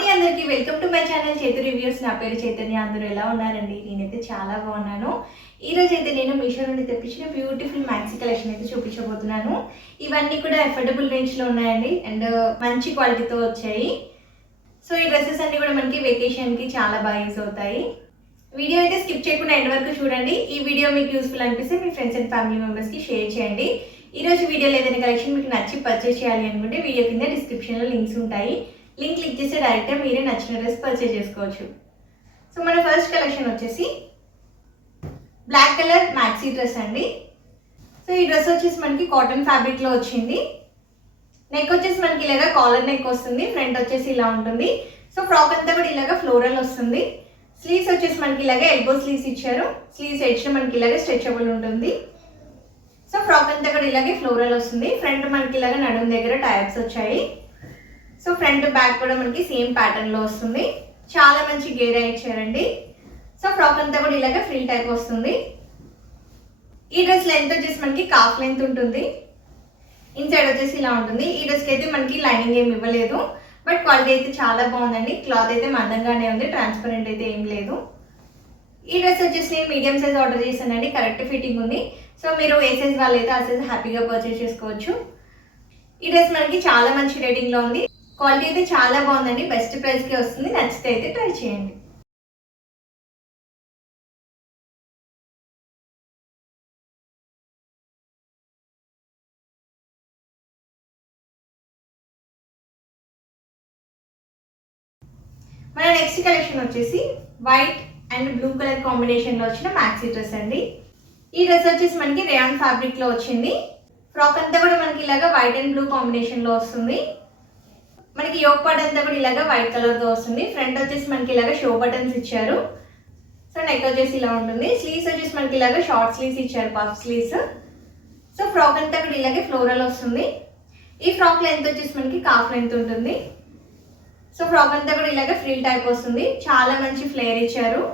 అండి అందరికీ welcome to my channel చేతు రివ్యూస్. నా పేరు చైతన్య. అందరూ ఎలా ఉన్నారండి? నేనైతే చాలా బాగున్నాను. ఈ రోజు అయితే నేను మీషో నుండి తెప్పించిన బ్యూటిఫుల్ మ్యాక్సీ కలెక్షన్ అయితే చూపించబోతున్నాను. ఇవన్నీ కూడా అఫోర్డబుల్ రేంజ్లో ఉన్నాయండి అండ్ మంచి క్వాలిటీతో వచ్చాయి. సో ఈ డ్రెస్సెస్ అన్ని కూడా మనకి వెకేషన్కి చాలా బాగా యూజ్ అవుతాయి. వీడియో అయితే స్కిప్ చేయకుండా ఎండ్ వరకు చూడండి. ఈ వీడియో మీకు యూస్ఫుల్ అనిపిస్తే మీ ఫ్రెండ్స్ అండ్ ఫ్యామిలీ మెంబర్స్కి షేర్ చేయండి. ఈ రోజు వీడియోలో ఏదైనా కలెక్షన్ మీకు నచ్చి పర్చేస్ చేయాలి అనుకుంటే వీడియో కింద డిస్క్రిప్షన్లో లింక్స్ ఉంటాయి. లింక్ క్లిక్ చేస్తే డైరెక్ట్గా మీరే నచ్చిన డ్రెస్ పర్చేస్ చేసుకోవచ్చు. సో మన ఫస్ట్ కలెక్షన్ వచ్చేసి బ్లాక్ కలర్ మ్యాక్సీ డ్రెస్ అండి. సో ఈ డ్రెస్ వచ్చేసి మనకి కాటన్ ఫ్యాబ్రిక్లో వచ్చింది. నెక్ వచ్చేసి మనకి ఇలాగా కాలర్ నెక్ వస్తుంది. ఫ్రంట్ వచ్చేసి ఇలా ఉంటుంది. సో ఫ్రాక్ అంతా కూడా ఇలాగా ఫ్లోరల్ వస్తుంది. స్లీవ్స్ వచ్చేసి మనకి ఇలాగా ఎల్బో స్లీవ్స్ ఇచ్చారు. స్లీవ్స్ ఎడ్జ్లో మనకి ఇలాగే స్ట్రెచబుల్ ఉంటుంది. సో ఫ్రాక్ అంతా కూడా ఇలాగే ఫ్లోరల్ వస్తుంది. ఫ్రంట్ మనకి ఇలాగా నడుము దగ్గర టైప్స్ వచ్చాయి. సో ఫ్రంట్ బ్యాక్ కూడా మనకి సేమ్ ప్యాటర్న్లో వస్తుంది. చాలా మంచి గేరా ఇచ్చారండి. సో ఫ్రాక్ అంతా కూడా ఇలాగే ఫ్రిల్ టైప్ వస్తుంది. ఈ డ్రెస్ లెంత్ వచ్చేసి మనకి కాఫ్ లెంత్ ఉంటుంది. ఇన్సైడ్ వచ్చేసి ఇలా ఉంటుంది. ఈ డ్రెస్కి అయితే మనకి లైనింగ్ ఏమి ఇవ్వలేదు, బట్ క్వాలిటీ అయితే చాలా బాగుందండి. క్లాత్ అయితే మందంగానే ఉంది, ట్రాన్స్పరెంట్ అయితే ఏం లేదు. ఈ డ్రెస్ వచ్చేసి నేను మీడియం సైజ్ ఆర్డర్ చేశానండి. కరెక్ట్ ఫిట్టింగ్ ఉంది. సో మీరు ఏ సైజ్ వాళ్ళు అయితే ఆ సైజ్ హ్యాపీగా పర్చేస్ చేసుకోవచ్చు. ఈ డ్రెస్ మనకి చాలా మంచి రేటింగ్లో ఉంది. క్వాలిటీ అయితే చాలా బాగుందండి. బెస్ట్ ప్రైస్కి వస్తుంది. నచ్చితే అయితే ట్రై చేయండి. మన నెక్స్ట్ కలెక్షన్ వచ్చేసి వైట్ అండ్ బ్లూ కలర్ కాంబినేషన్లో వచ్చిన మ్యాక్సీ డ్రెస్ అండి. ఈ డ్రెస్ వచ్చేసి మనకి రేయాన్ ఫ్యాబ్రిక్లో వచ్చింది. ఫ్రాక్ అంతా కూడా మనకి ఇలాగా వైట్ అండ్ బ్లూ కాంబినేషన్లో వస్తుంది. మనకి యోక్ పార్ట్ అంతా కూడా ఇలాగా వైట్ కలర్తో వస్తుంది. ఫ్రంట్ వచ్చేసి మనకి ఇలాగా షో బటన్స్ ఇచ్చారు. సో నెక్ వచ్చేసి ఇలా ఉంటుంది. స్లీవ్స్ వచ్చేసి మనకి ఇలాగా షార్ట్ స్లీవ్స్ ఇచ్చారు, పఫ్ స్లీవ్స్. సో ఫ్రాక్ అంతా కూడా ఇలాగే ఫ్లోరల్ వస్తుంది. ఈ ఫ్రాక్ లెంత్ వచ్చేసి మనకి కాఫ్ లెంత్ ఉంటుంది. సో ఫ్రాక్ అంతా కూడా ఇలాగే ఫ్రిల్ టైప్ వస్తుంది. చాలా మంచి ఫ్లేర్ ఇచ్చారు.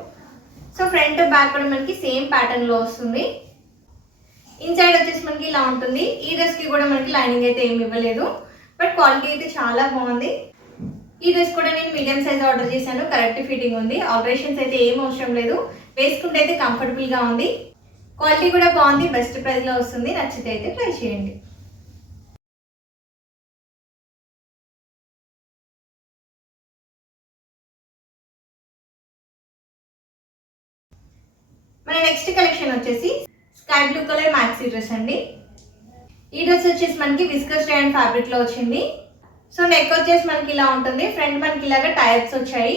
సో ఫ్రంట్ బ్యాక్ కూడా మనకి సేమ్ ప్యాటర్న్లో వస్తుంది. ఇన్సైడ్ వచ్చేసి మనకి ఇలా ఉంటుంది. ఈ డ్రెస్కి కూడా మనకి లైనింగ్ అయితే ఏమి ఇవ్వలేదు, బట్ క్వాలిటీ అయితే చాలా బాగుంది. ఈ డ్రెస్ కూడా నేను మీడియం సైజ్ ఆర్డర్ చేశాను. కరెక్ట్ ఫిట్టింగ్ ఉంది. ఆల్టరేషన్స్ అయితే ఏం అవసరం లేదు. వేసుకుంటే అయితే కంఫర్టబుల్గా ఉంది. క్వాలిటీ కూడా బాగుంది. బెస్ట్ ప్రైస్లో వస్తుంది. నచ్చితే అయితే ట్రై చేయండి. మన నెక్స్ట్ కలెక్షన్ వచ్చేసి sky blue colour maxi dress అండి. ఈ డ్రెస్ వచ్చేసి మనకి విస్కస్ రేయాన్ ఫ్యాబ్రిక్ లో వచ్చింది. సో నెక్ వచ్చేసి మనకి ఇలా ఉంటుంది. ఫ్రంట్ మనకి ఇలాగా టైప్స్ వచ్చాయి.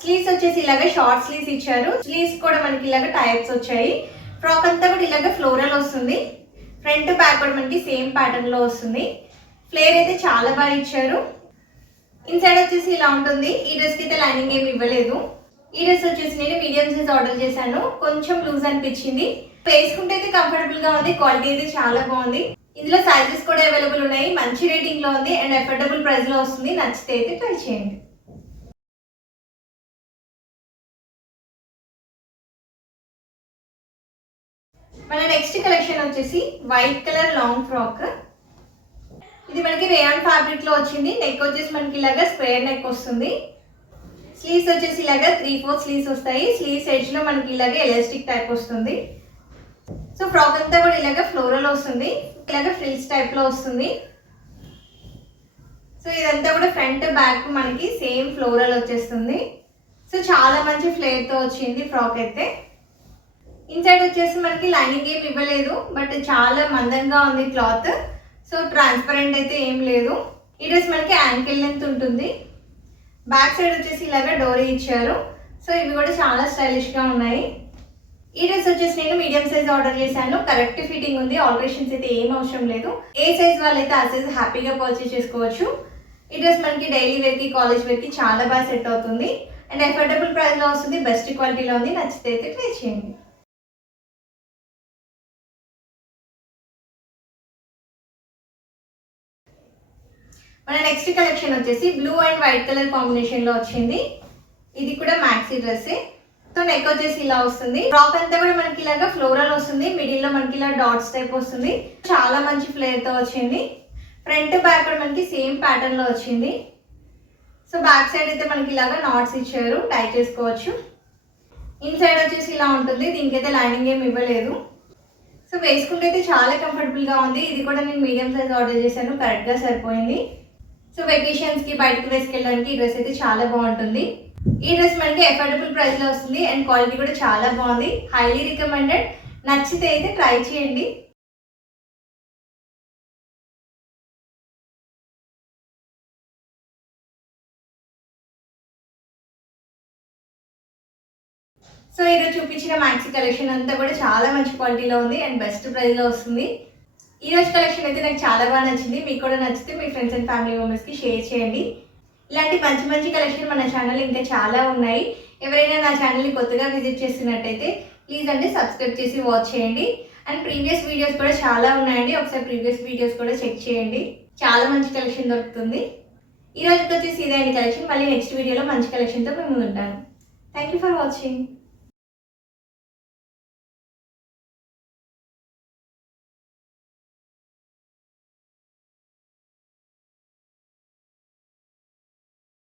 స్లీవ్స్ వచ్చేసి ఇలాగా షార్ట్ స్లీవ్స్ ఇచ్చారు. స్లీవ్స్ కూడా మనకి ఇలాగా టైప్స్ వచ్చాయి. ఫ్రాక్ అంతా కూడా ఇలాగా ఫ్లోరల్ వస్తుంది. ఫ్రంట్ బ్యాక్ కూడా మనకి సేమ్ ప్యాటర్న్ లో వస్తుంది. ఫ్లేర్ అయితే చాలా బాగా ఇచ్చారు. ఇన్సైడ్ వచ్చేసి ఇలా ఉంటుంది. ఈ డ్రెస్ కి అయితే లైనింగ్ ఏమి ఇవ్వలేదు. ఈ డ్రెస్ వచ్చేసి నేను మీడియం సైజ్ ఆర్డర్ చేశాను. కొంచెం లూజ్ అనిపించింది. వేసుకుంటే అయితే కంఫర్టబుల్ గా ఉంది. క్వాలిటీ అయితే చాలా బాగుంది. ఇందులో సైజెస్ కూడా అవైలబుల్ ఉన్నాయి. మంచి రేటింగ్ లో ఉంది అండ్ అఫోర్డబుల్ ప్రైస్ లో వస్తుంది. నచ్చితే అయితే ట్రై చేయండి. మన నెక్స్ట్ కలెక్షన్ వచ్చేసి వైట్ కలర్ లాంగ్ ఫ్రాక్. ఇది మనకి రేయాన్ ఫ్యాబ్రిక్ లో వచ్చింది. నెక్ వచ్చేసి మనకి ఇలాగా స్క్వేర్ నెక్ వస్తుంది. స్లీవ్స్ వచ్చేసి ఇలాగా 3/4 స్లీవ్స్ వస్తాయి. స్లీవ్స్ ఎడ్జ్ లో మనకి ఇలాగే ఎలాస్టిక్ టైప్ వస్తుంది. సో ఫ్రాక్ అంతా కూడా ఇలాగా ఫ్లోరల్ వస్తుంది. ఇలాగా ఫ్రిల్స్ టైప్ లో వస్తుంది. సో ఇదంతా కూడా ఫ్రంట్ బ్యాక్ మనకి సేమ్ ఫ్లోరల్ వచ్చేస్తుంది. సో చాలా మంచి ఫ్లేర్ తో వచ్చింది ఫ్రాక్ అయితే. ఇన్సైడ్ వచ్చేసి మనకి లైనింగ్ ఏమి ఇవ్వలేదు, బట్ చాలా మందంగా ఉంది క్లాత్. సో ట్రాన్స్పరెంట్ అయితే ఏం లేదు. ఈ డ్రెస్ మనకి యాంకిల్ లెంత్ ఉంటుంది. బ్యాక్ సైడ్ వచ్చేసి ఇలాగా డోరీ ఇచ్చారు. సో ఇవి కూడా చాలా స్టైలిష్ గా ఉన్నాయి. ఈ డ్రెస్ వచ్చేసి నేను మీడియం సైజ్ ఆర్డర్ చేశాను. కరెక్ట్ ఫిట్టింగ్ ఉంది. ఆల్టరేషన్స్ అయితే ఏం అవసరం లేదు. ఏ సైజ్ వాళ్ళైతే ఆ సైజ్ హ్యాపీగా పర్చేస్ చేసుకోవచ్చు. ఈ డ్రెస్ మనకి డైలీ వేర్ కి, కాలేజ్ వేర్ కి చాలా బాగా సెట్ అవుతుంది అండ్ అఫోర్డబుల్ ప్రైస్ లో వస్తుంది. బెస్ట్ క్వాలిటీలో ఉంది. నచ్చితే అయితే ట్రై చేయండి. మన నెక్స్ట్ కలెక్షన్ వచ్చేసి blue and white colour combination లో వచ్చింది. ఇది కూడా మ్యాక్సీ డ్రెస్. సో నెక్ వచ్చేసి ఇలా వస్తుంది. ఫ్రాక్ అంతా కూడా మనకి ఇలాగా ఫ్లోరల్ వస్తుంది. మిడిల్ లో మనకి ఇలా డాట్స్ టైప్ వస్తుంది. చాలా మంచి ఫ్లేర్ తో వచ్చింది. ఫ్రంట్ బ్యాక్ కూడా మనకి సేమ్ ప్యాటర్న్ లో వచ్చింది. సో బ్యాక్ సైడ్ అయితే మనకి ఇలాగా నాట్స్ ఇచ్చారు, టై చేసుకోవచ్చు. ఇన్సైడ్ వచ్చేసి ఇలా ఉంటుంది, దీనికైతే లైనింగ్ ఏమి ఇవ్వలేదు. సో వేసుకుంటే అయితే చాలా కంఫర్టబుల్గా ఉంది. ఇది కూడా నేను మీడియం సైజ్ ఆర్డర్ చేశాను, కరెక్ట్గా సరిపోయింది. సో వెకేషన్స్కి బయటకు వేసుకెళ్ళడానికి ఈ డ్రెస్ అయితే చాలా బాగుంటుంది. ఈ డ్రెస్ మనకి అఫోర్డబుల్ ప్రైస్లో వస్తుంది అండ్ క్వాలిటీ కూడా చాలా బాగుంది. Highly recommended. నచ్చితే అయితే ట్రై చేయండి. సో ఈరోజు చూపించిన మ్యాక్సీ కలెక్షన్ అంతా కూడా చాలా మంచి క్వాలిటీలో ఉంది అండ్ బెస్ట్ ప్రైస్లో వస్తుంది. ఈరోజు కలెక్షన్ అయితే నాకు చాలా బాగా నచ్చింది. మీకు కూడా నచ్చితే మీ ఫ్రెండ్స్ అండ్ ఫ్యామిలీ మెంబర్స్కి షేర్ చేయండి. ఇలాంటి మంచి మంచి కలెక్షన్ మన ఛానల్ ఇంకా చాలా ఉన్నాయి. ఎవరైనా నా ఛానల్ని కొత్తగా విజిట్ చేస్తున్నట్టయితే ప్లీజ్ అంటే సబ్స్క్రైబ్ చేసి వాచ్ చేయండి. అండ్ ప్రీవియస్ వీడియోస్ కూడా చాలా ఉన్నాయండి, ఒకసారి ప్రీవియస్ వీడియోస్ కూడా చెక్ చేయండి. చాలా మంచి కలెక్షన్ దొరుకుతుంది. ఈ రోజుకి వచ్చేసి ఇదే అండి కలెక్షన్. మళ్ళీ నెక్స్ట్ వీడియోలో మంచి కలెక్షన్తో మేము ఉంటాను. Thank you for watching.